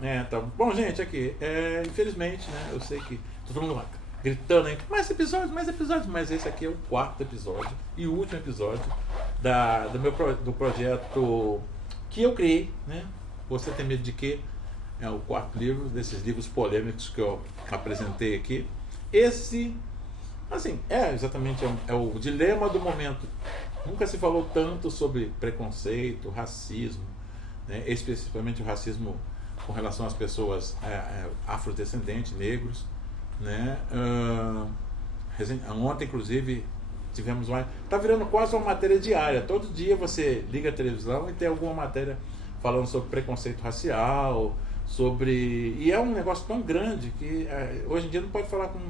Então, bom, gente, aqui, infelizmente, né, eu sei que tá todo mundo lá gritando aí, mais episódios, mas esse aqui é o quarto episódio e o último episódio do projeto que eu criei, né? Você tem medo de quê? É o quarto livro, desses livros polêmicos que eu apresentei aqui. Esse, assim, exatamente, é o dilema do momento. Nunca se falou tanto sobre preconceito, racismo, né? Especificamente o racismo com relação às pessoas afrodescendentes, negros, né? Ontem, inclusive, tivemos uma. Tá virando quase uma matéria diária. Todo dia você liga a televisão e tem alguma matéria falando sobre preconceito racial, sobre. E é um negócio tão grande que hoje em dia não pode falar com.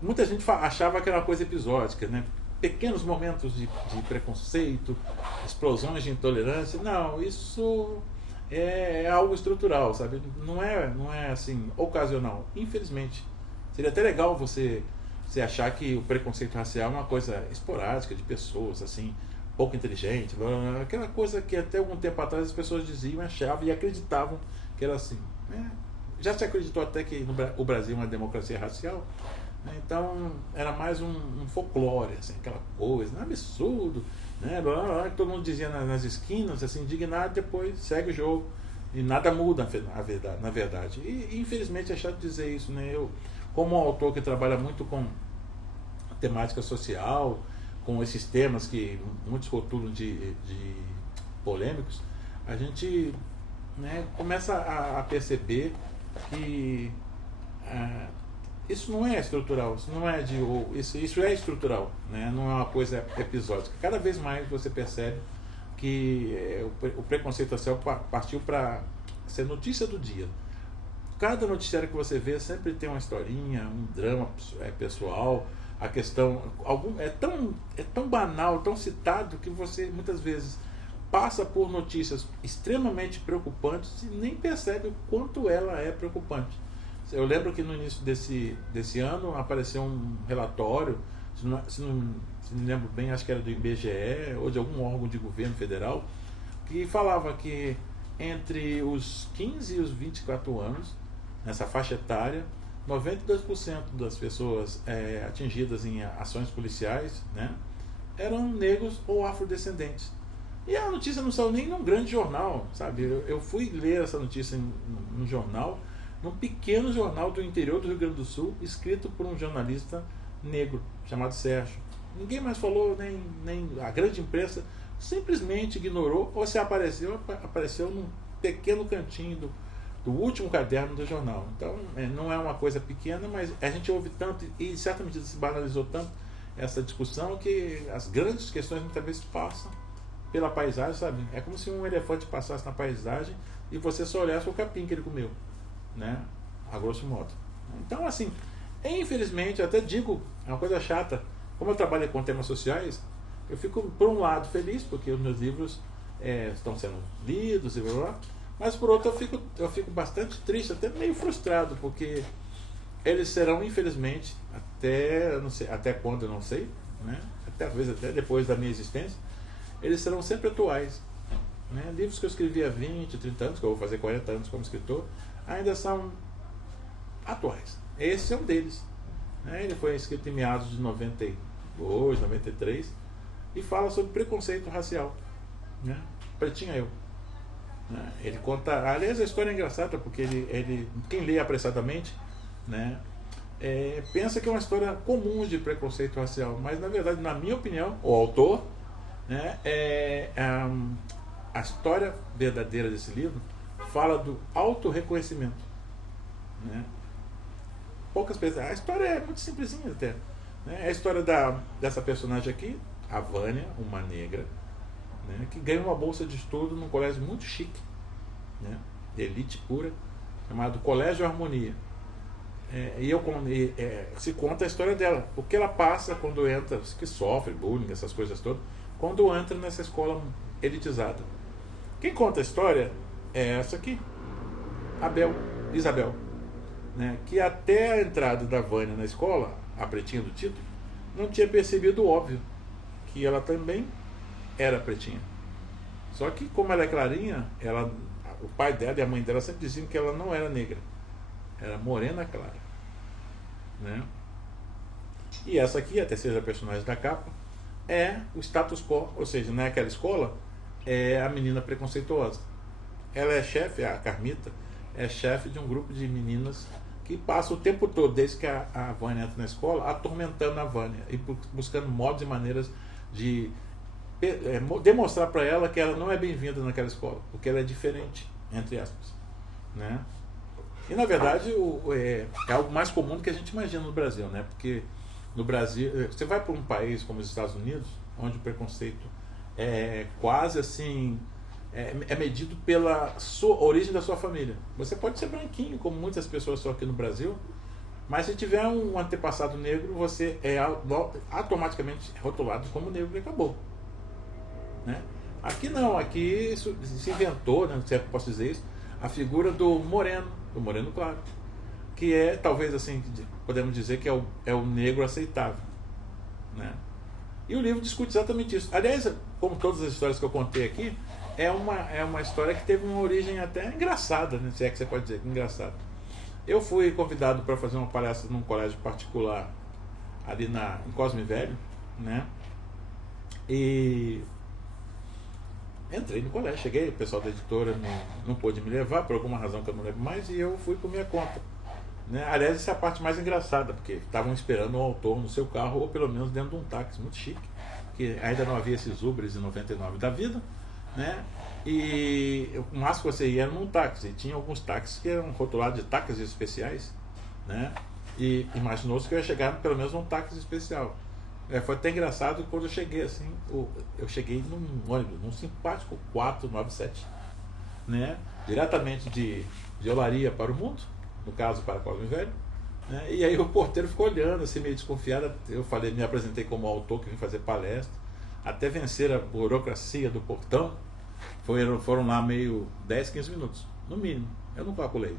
Muita gente achava que era uma coisa episódica, né? Pequenos momentos de preconceito, explosões de intolerância. Não, isso é algo estrutural, sabe? Não é assim, ocasional. Infelizmente. Seria até legal você achar que o preconceito racial é uma coisa esporádica de pessoas, assim, pouco inteligente, aquela coisa que até algum tempo atrás as pessoas diziam, achavam e acreditavam que era assim. Né? Já se acreditou até que o Brasil é uma democracia racial, né? Então era mais um folclore, assim, aquela coisa, um absurdo, né? Que todo mundo dizia nas esquinas, assim, indignado, depois segue o jogo e nada muda na verdade. E infelizmente é chato dizer isso, né? Eu, como um autor que trabalha muito com temática social, com esses temas que muitos rotulam de polêmicos, a gente, né, começa a perceber que isso não é estrutural, isso não é isso é estrutural, né? Não é uma coisa episódica. Cada vez mais você percebe que o preconceito racial partiu para ser notícia do dia. Cada noticiário que você vê sempre tem uma historinha, um drama pessoal, a questão é tão banal, tão citado que você muitas vezes passa por notícias extremamente preocupantes e nem percebe o quanto ela é preocupante. Eu lembro que no início desse ano apareceu um relatório, se não me lembro bem, acho que era do IBGE ou de algum órgão de governo federal, que falava que entre os 15 e os 24 anos, nessa faixa etária, 92% das pessoas atingidas em ações policiais, né, eram negros ou afrodescendentes. E a notícia não saiu nem num grande jornal, sabe? Eu fui ler essa notícia num jornal, num pequeno jornal do interior do Rio Grande do Sul, escrito por um jornalista negro, chamado Sérgio. Ninguém mais falou, nem a grande imprensa simplesmente ignorou, ou se apareceu num pequeno cantinho do último caderno do jornal. Então, não é uma coisa pequena, mas a gente ouve tanto, e em certa medida se banalizou tanto essa discussão, que as grandes questões muitas vezes passam pela paisagem, sabe? É como se um elefante passasse na paisagem e você só olhasse o capim que ele comeu, né? A grosso modo. Então, assim, infelizmente, eu até digo, é uma coisa chata, como eu trabalho com temas sociais, eu fico, por um lado, feliz, porque os meus livros estão sendo lidos e blá blá, mas por outro eu fico bastante triste, até meio frustrado, porque eles serão, infelizmente, não sei, até quando eu não sei, né? Talvez até depois da minha existência, eles serão sempre atuais, né? Livros que eu escrevi há 20, 30 anos, que eu vou fazer 40 anos como escritor, ainda são atuais. Esse é um deles, né? Ele foi escrito em meados de 92, 93 e fala sobre preconceito racial, né? Pretinha eu. Ele conta, aliás, a história é engraçada porque quem lê apressadamente, né, pensa que é uma história comum de preconceito racial, mas na verdade, na minha opinião, o autor, né, a história verdadeira desse livro fala do autorreconhecimento, né? Poucas pessoas, a história é muito simplesinha até, né? É a história dessa personagem aqui, a Vânia, uma negra, né, que ganha uma bolsa de estudo num colégio muito chique, né, de elite pura, chamado Colégio Harmonia. Se conta a história dela, o que ela passa quando entra, que sofre bullying, essas coisas todas, quando entra nessa escola elitizada. Quem conta a história é essa aqui, Isabel, né, que até a entrada da Vânia na escola, a pretinha do título, não tinha percebido o óbvio, que ela também era pretinha. Só que como ela é clarinha, o pai dela e a mãe dela sempre diziam que ela não era negra, era morena clara, né? E essa aqui, a terceira personagem da capa, é o status quo, ou seja, naquela escola é a menina preconceituosa. Ela é chefe, a Carmita, é chefe de um grupo de meninas que passa o tempo todo, desde que a Vânia entra na escola, atormentando a Vânia e buscando modos e maneiras de demonstrar para ela que ela não é bem-vinda naquela escola, porque ela é diferente, entre aspas, né? E na verdade é algo mais comum do que a gente imagina no Brasil, né? Porque no Brasil, você vai para um país como os Estados Unidos, onde o preconceito é quase assim, é medido pela origem da sua família. Você pode ser branquinho, como muitas pessoas são aqui no Brasil, mas se tiver um antepassado negro, você é automaticamente rotulado como negro e acabou, né? Aqui não, aqui se inventou, né, se é que eu posso dizer isso, a figura do moreno claro, que é talvez assim, podemos dizer que é o negro aceitável, né? E o livro discute exatamente isso. Aliás, como todas as histórias que eu contei aqui, é uma história que teve uma origem até engraçada, né? Se é que você pode dizer engraçada. Eu fui convidado para fazer uma palestra num colégio particular ali em Cosme Velho, né? E entrei no colégio, cheguei, o pessoal da editora não pôde me levar, por alguma razão que eu não lembro mais, e eu fui por minha conta, né? Aliás, essa é a parte mais engraçada, porque estavam esperando o autor no seu carro, ou pelo menos dentro de um táxi, muito chique, que ainda não havia esses Ubers em 99 da vida, né? E o máximo que você ia era num táxi, e tinha alguns táxis que eram rotulados de táxis especiais, né? E imaginou-se que eu ia chegar pelo menos num táxi especial. Foi até engraçado quando eu cheguei assim, eu cheguei num ônibus, num simpático 497, né? Diretamente de Olaria para o mundo, no caso para Cosme Velho, né? E aí o porteiro ficou olhando assim, meio desconfiado. Eu falei, me apresentei como autor que vim fazer palestra, até vencer a burocracia do portão. Foram lá meio 10, 15 minutos, no mínimo, eu não calculei.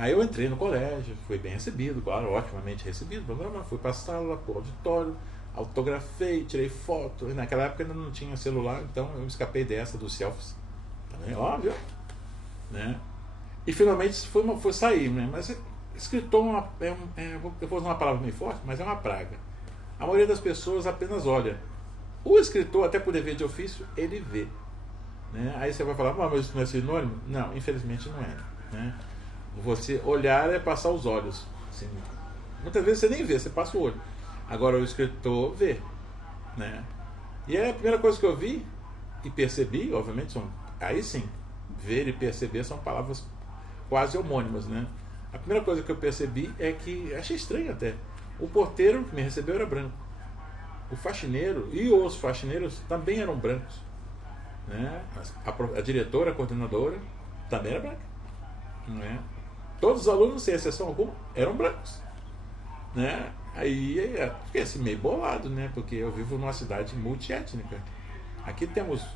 Aí eu entrei no colégio, fui bem recebido, claro, otimamente recebido, fui para a sala, para o auditório, autografei, tirei foto. E naquela época ainda não tinha celular, então eu escapei dessa dos selfies, também óbvio, né? E finalmente foi sair, né? Mas escritor eu vou usar uma palavra meio forte, mas é uma praga. A maioria das pessoas apenas olha. O escritor, até por dever de ofício, ele vê, né? Aí você vai falar, mas isso não é sinônimo? Não, infelizmente não é, né? Você olhar é passar os olhos, assim, muitas vezes você nem vê, você passa o olho. Agora o escritor vê, né? E a primeira coisa que eu vi e percebi, obviamente, aí sim, ver e perceber são palavras quase homônimas, né? A primeira coisa que eu percebi é que, achei estranho até, o porteiro que me recebeu era branco, o faxineiro e os faxineiros também eram brancos, né? A diretora, a coordenadora também era branca, né? Todos os alunos, sem exceção alguma, eram brancos, né? Aí fiquei assim meio bolado, né? Porque eu vivo numa cidade multiétnica. Aqui temos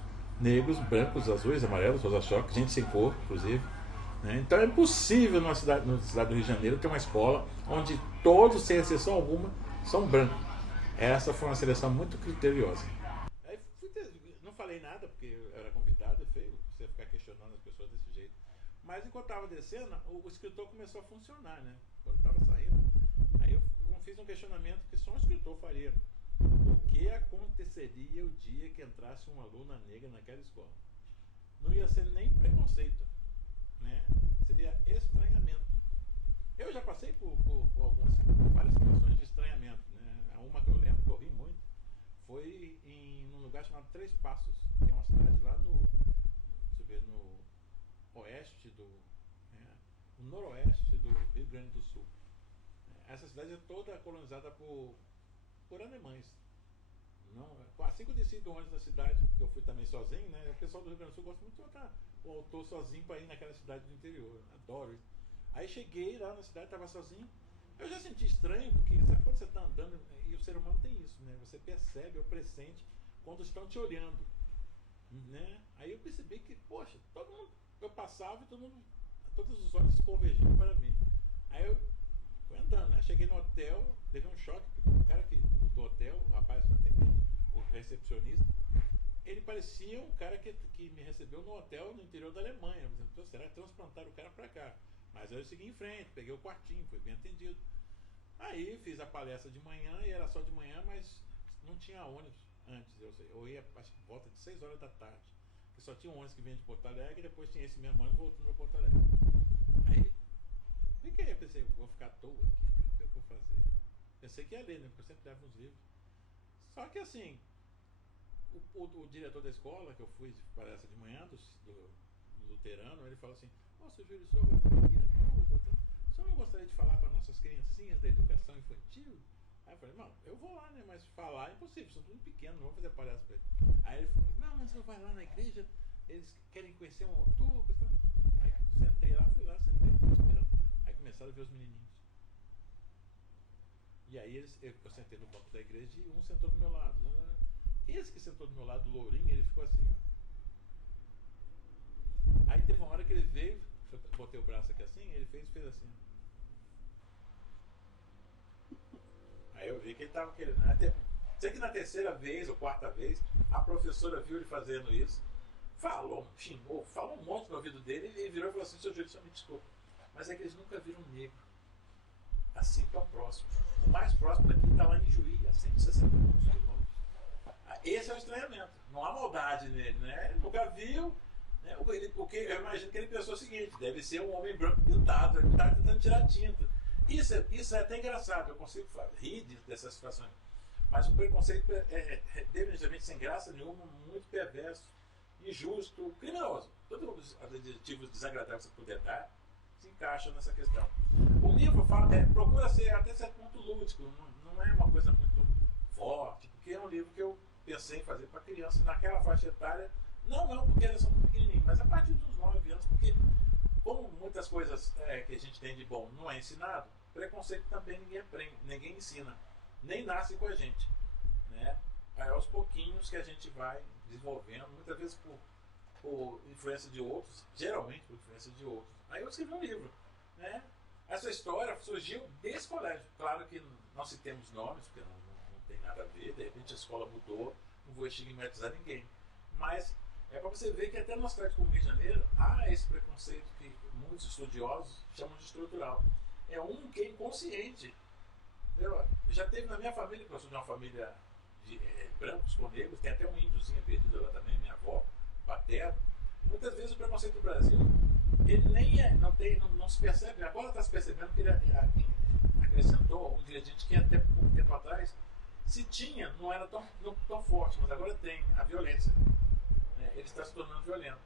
negros, brancos, azuis, amarelos, rosa-choque, gente sem cor, inclusive, né? Então é impossível na cidade do Rio de Janeiro ter uma escola onde todos, sem exceção alguma, são brancos. Essa foi uma seleção muito criteriosa. Aí não falei nada, porque eu era convidado, é feio você ficar questionando as pessoas desse jeito. Mas enquanto estava descendo, o escritor começou a funcionar, né? Quando estava saindo, aí eu fiz um questionamento que só um escritor faria. O que aconteceria o dia que entrasse uma aluna negra naquela escola? Não ia ser nem preconceito, né? Seria estranhamento. Eu já passei por várias situações de estranhamento, né? Uma que eu lembro, que eu ri muito, foi num lugar chamado Três Passos, que é uma cidade lá no oeste no noroeste do Rio Grande do Sul. Essa cidade é toda colonizada por alemães. Não, assim que eu desci do ônibus da cidade, eu fui também sozinho, né? O pessoal do Rio Grande do Sul gosta muito de botar o autor sozinho para ir naquela cidade do interior. Adoro isso. Aí cheguei lá na cidade, estava sozinho. Eu já senti estranho, porque sabe quando você está andando, e o ser humano tem isso, né? Você percebe ou pressente quando estão te olhando, né? Aí eu percebi que, poxa, todo mundo, eu passava e todos os olhos se convergiam para mim. Aí eu fui andando, né? Cheguei no hotel, levei um choque, porque o cara do hotel, o rapaz atendente, o recepcionista, ele parecia um cara que me recebeu no hotel no interior da Alemanha. Então, será que transplantaram o cara para cá? Mas aí eu segui em frente, peguei o quartinho, foi bem atendido. Aí fiz a palestra de manhã, e era só de manhã, mas não tinha ônibus antes. Eu ia, acho que por volta de 6 horas da tarde. Que só tinha um ônibus que vinha de Porto Alegre, e depois tinha esse mesmo ônibus voltando para Porto Alegre. Aí, fiquei, eu pensei, vou ficar à toa aqui, o que eu vou fazer? Pensei que ia ler, né? Porque eu sempre levo uns livros. Só que assim, o diretor da escola, que eu fui de palestra de manhã, do luterano, ele falou assim: nossa, Júlio, o senhor vai ficar aqui à toa? O senhor não gostaria de falar com as nossas criancinhas da educação infantil? Aí eu falei: não, eu vou lá, né? Mas falar é impossível, são tudo pequeno, não vou fazer palestra pra eles. Aí ele falou: não, mas o senhor vai lá na igreja, eles querem conhecer um autor. Aí sentei lá, fui lá, sentei, fiquei esperando. Aí começaram a ver os menininhos. E aí eu sentei no banco da igreja e um sentou do meu lado. Esse que sentou do meu lado, o lourinho, ele ficou assim, ó. Aí teve uma hora que ele veio, eu botei o braço aqui assim, ele fez assim. Aí eu vi que ele estava querendo. Sei que na terceira vez ou quarta vez, a professora viu ele fazendo isso, falou, xingou, falou um monte no ouvido dele, e ele virou e falou assim: seu Júlio, só me desculpa, mas é que eles nunca viram um negro assim tão próximo. O mais próximo daqui está lá em Juí, a 160 quilômetros. Esse é o estranhamento. Não há maldade nele, né? Ele nunca viu, né? Porque eu imagino que ele pensou o seguinte: deve ser um homem branco pintado, ele está tentando tirar tinta. Isso é até engraçado, eu consigo rir dessas situações. Mas o preconceito é definitivamente sem graça nenhuma, muito perverso, injusto, criminoso. Todos os adjetivos desagradáveis que você puder dar se encaixam nessa questão. O livro procura ser até certo ponto lúdico, não é uma coisa muito forte, porque é um livro que eu pensei em fazer para crianças naquela faixa etária, não porque elas são pequenininhas, mas a partir dos 9 anos, porque como muitas coisas que a gente tem de bom não é ensinado, preconceito também ninguém aprende, ninguém ensina, nem nasce com a gente, né? É aos pouquinhos que a gente vai desenvolvendo, muitas vezes por influência de outros, geralmente por influência de outros. Aí eu escrevi um livro, né? Essa história surgiu desse colégio. Claro que não citemos nomes, porque não tem nada a ver, de repente a escola mudou, não vou estigmatizar ninguém. Mas é para você ver que até numa cidade como o Rio de Janeiro há esse preconceito que muitos estudiosos chamam de estrutural. É que é inconsciente. Já teve na minha família, que eu sou de uma família de brancos com negros, tem até um índiozinho perdido lá também, minha avó, paterno. Muitas vezes o preconceito do Brasil, ele nem não se percebe, agora está se percebendo que ele acrescentou um ingrediente que até pouco tempo atrás, se tinha, não era tão forte, mas agora tem, a violência. Ele está se tornando violento.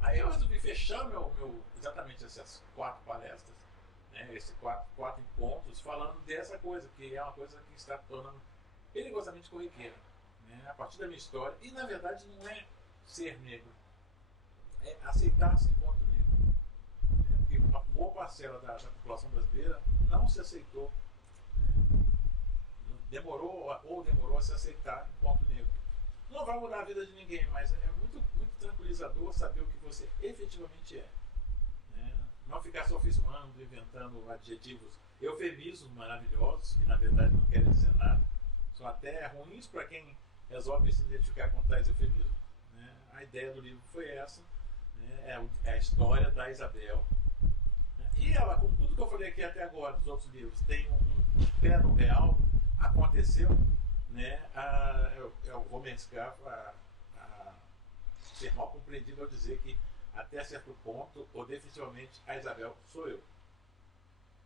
Aí eu resolvi fechar exatamente essas 4 palestras, né, esses quatro encontros, falando dessa coisa, que é uma coisa que está tornando perigosamente corriqueira, né, a partir da minha história. E na verdade não é ser negro, é aceitar-se enquanto negro, né, porque uma boa parcela da população brasileira não se aceitou, né, demorou a se aceitar enquanto negro. Não vai mudar a vida de ninguém, mas é muito, muito tranquilizador saber o que você efetivamente é, né? Não ficar sofismando, inventando adjetivos, eufemismos maravilhosos, que na verdade não querem dizer nada. São até ruins para quem resolve se identificar com tais eufemismos, né? A ideia do livro foi essa, né? É a história da Isabel, né? E ela, com tudo que eu falei aqui até agora dos outros livros, tem um pé no real, aconteceu, né? Eu vou me arriscar a ser mal compreendido ao dizer que até certo ponto, ou definitivamente, a Isabel sou eu,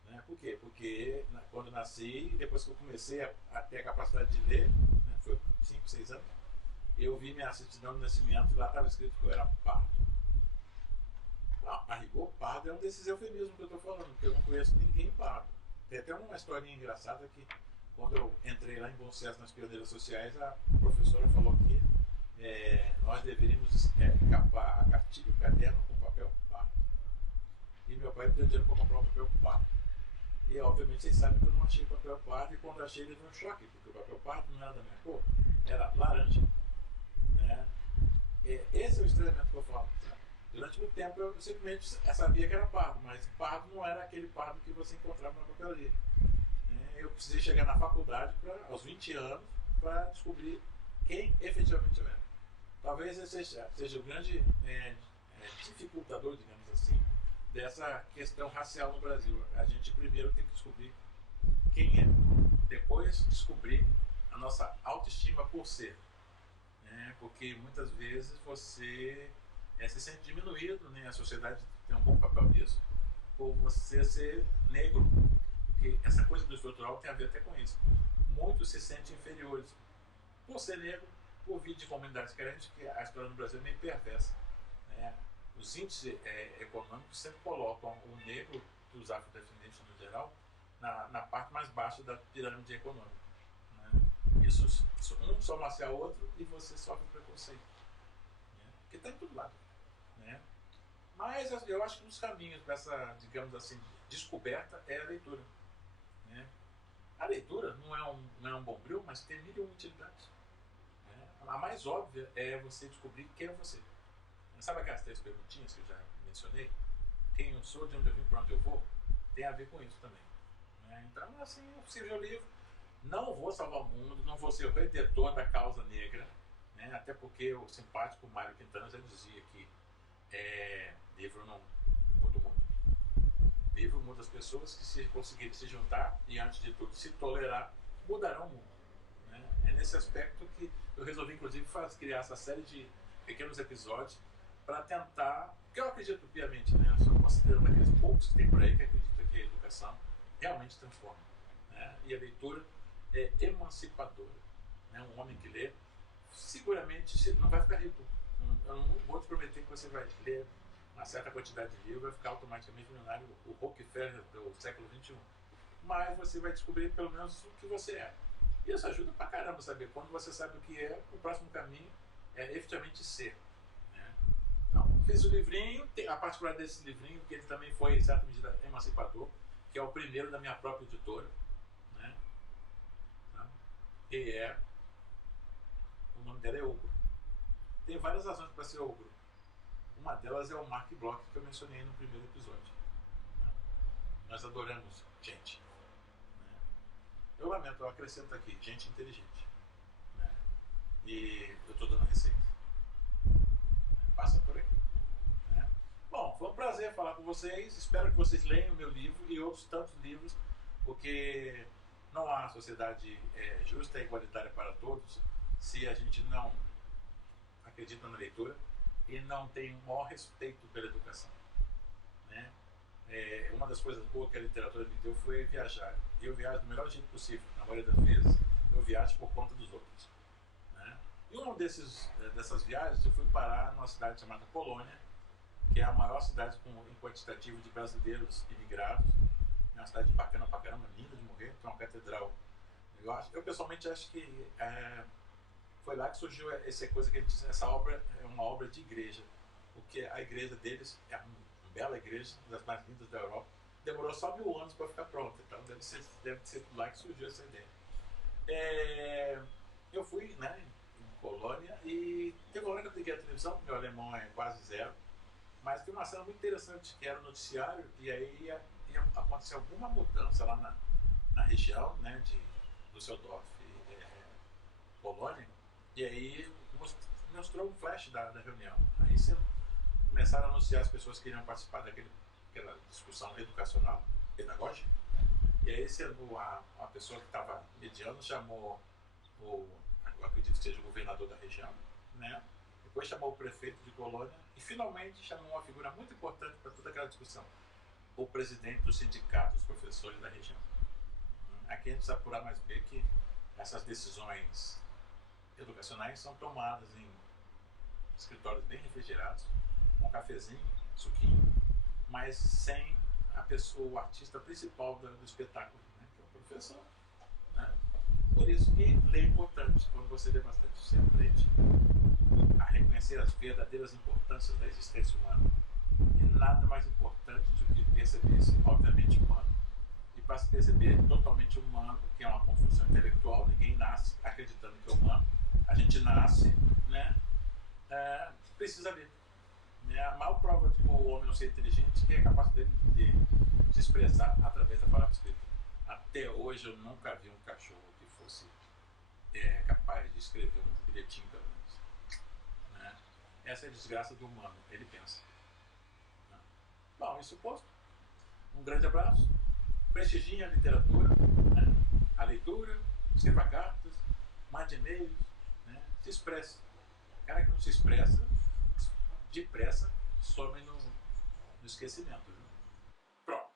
né? Por quê? Porque quando eu nasci, depois que eu comecei a ter a capacidade de ler, né, foi 5, 6 anos, eu vi minha certidão de nascimento e lá estava escrito que eu era pardo. A rigor, pardo é um desses eufemismos que eu estou falando, porque eu não conheço ninguém pardo. Tem até uma historinha engraçada que, quando eu entrei lá em Bom Sucesso nas Pioneiras Sociais, a professora falou que nós deveríamos encapar a cartilha e o caderno com papel pardo. E meu pai me deu dinheiro para comprar um papel pardo. E obviamente vocês sabem que eu não achei papel pardo, e quando achei ele deu um choque, porque o papel pardo não era da minha cor, era laranja, né? Esse é o estranhamento que eu falo. Durante muito tempo eu simplesmente sabia que era pardo, mas pardo não era aquele pardo que você encontrava na papelaria. Eu precisei chegar na faculdade aos 20 anos para descobrir quem efetivamente eu era. Talvez esse seja o grande dificultador, digamos assim, dessa questão racial no Brasil. A gente primeiro tem que descobrir quem é, depois descobrir a nossa autoestima por ser. Porque muitas vezes você se sente diminuído, né? A sociedade tem um bom papel nisso, por você ser negro, porque essa coisa do estrutural tem a ver até com isso. Muitos se sentem inferiores por ser negro, por vir de comunidades carentes, que a história no Brasil é meio perversa. Né? Os índices econômicos sempre colocam o negro e os afrodescendentes no geral na parte mais baixa da pirâmide econômica. Né? Isso um soma-se a outro e você sofre preconceito. Né? Porque está em todo lado. Né? Mas eu acho que um dos caminhos dessa, digamos assim, descoberta é a leitura. Né? A leitura não é um bombril, mas tem mil e uma utilidades. Né? A mais óbvia é você descobrir quem é você. Sabe aquelas 3 perguntinhas que eu já mencionei? Quem eu sou, de onde eu vim, para onde eu vou? Tem a ver com isso também. Né? Então, assim, eu escrevi o livro. Não vou salvar o mundo, não vou ser o redentor da causa negra, né? Até porque o simpático Mário Quintana já dizia que livro não muda o mundo. Livro muda as pessoas que, se conseguirem se juntar e, antes de tudo, se tolerar, mudarão o mundo. Né? É nesse aspecto que eu resolvi, inclusive, criar essa série de pequenos episódios para tentar, porque eu acredito piamente, né? Eu sou considerando aqueles poucos que tem por aí que acreditam que a educação realmente transforma. Né? E a leitura é emancipadora. Né? Um homem que lê, seguramente não vai ficar rico. Eu não vou te prometer que você vai ler uma certa quantidade de livros e vai ficar automaticamente milionário, o Rockefeller do século XXI. Mas você vai descobrir pelo menos o que você é. E isso ajuda pra caramba saber. Quando você sabe o que é, o próximo caminho é efetivamente ser. Né? Então, fiz o livrinho, a particular desse livrinho, que ele também foi, em certa medida, emancipador, que é o primeiro da minha própria editora. Né? E o nome dela é Ogro. Tem várias razões para ser Ogro. Uma delas é o Mark Bloch, que eu mencionei no primeiro episódio. Né? Nós adoramos gente. Né? Eu lamento, eu acrescento aqui, gente inteligente. Né? E eu estou dando a receita. Passa por aqui. Né? Bom, foi um prazer falar com vocês. Espero que vocês leiam o meu livro e outros tantos livros, porque não há sociedade justa e igualitária para todos se a gente não acredita na leitura e não tem o maior respeito pela educação. Né? Uma das coisas boas que a literatura me deu foi viajar. E eu viajo do melhor jeito possível. Na maioria das vezes, eu viajo por conta dos outros. Né? E uma dessas viagens, eu fui parar numa cidade chamada Polônia, que é a maior cidade em quantitativo de brasileiros imigrados. É uma cidade bacana pra caramba, linda de morrer, tem uma catedral. Eu pessoalmente acho que foi lá que surgiu essa coisa que a gente diz, essa obra é uma obra de igreja, porque a igreja deles é uma bela igreja, uma das mais lindas da Europa, demorou só 1000 anos para ficar pronta, então deve ser lá que surgiu essa ideia. Eu fui, né, em Polônia, e teve uma hora que eu liguei a televisão, meu alemão é quase zero, mas tem uma cena muito interessante que era o noticiário, e aí ia acontecer alguma mudança lá na região, né, de Düsseldorf, Polônia, e aí mostrou um flash da reunião. Aí começaram a anunciar as pessoas que iriam participar daquela discussão educacional, pedagógica, e aí a pessoa que estava mediando chamou eu acredito que seja o governador da região, né? Depois chamou o prefeito de Colônia e finalmente chamou uma figura muito importante para toda aquela discussão, o presidente do sindicato dos professores da região. Aqui a gente precisa apurar mais bem que essas decisões educacionais são tomadas em escritórios bem refrigerados, com cafezinho, suquinho, mas sem a pessoa, o artista principal do espetáculo, né, que é o professor. Né? Por isso que ler é importante. Quando você lê bastante, você aprende a reconhecer as verdadeiras importâncias da existência humana. E nada mais importante do que perceber-se, obviamente, humano. E para se perceber totalmente humano, que é uma construção intelectual, ninguém nasce acreditando que é humano. A gente nasce, né, precisa ler. A maior prova de o homem não ser inteligente é que é capaz de se expressar através da palavra escrita. Até hoje eu nunca vi um cachorro que fosse capaz de escrever um bilhetinho pelo menos. Essa é a desgraça do humano, ele pensa. Bom, isso posto, um grande abraço, prestigiem a literatura, né? A leitura, escreva cartas, mande e-mails, né? Se expresse. O cara que não se expressa, depressa, some no esquecimento. Viu? Pronto.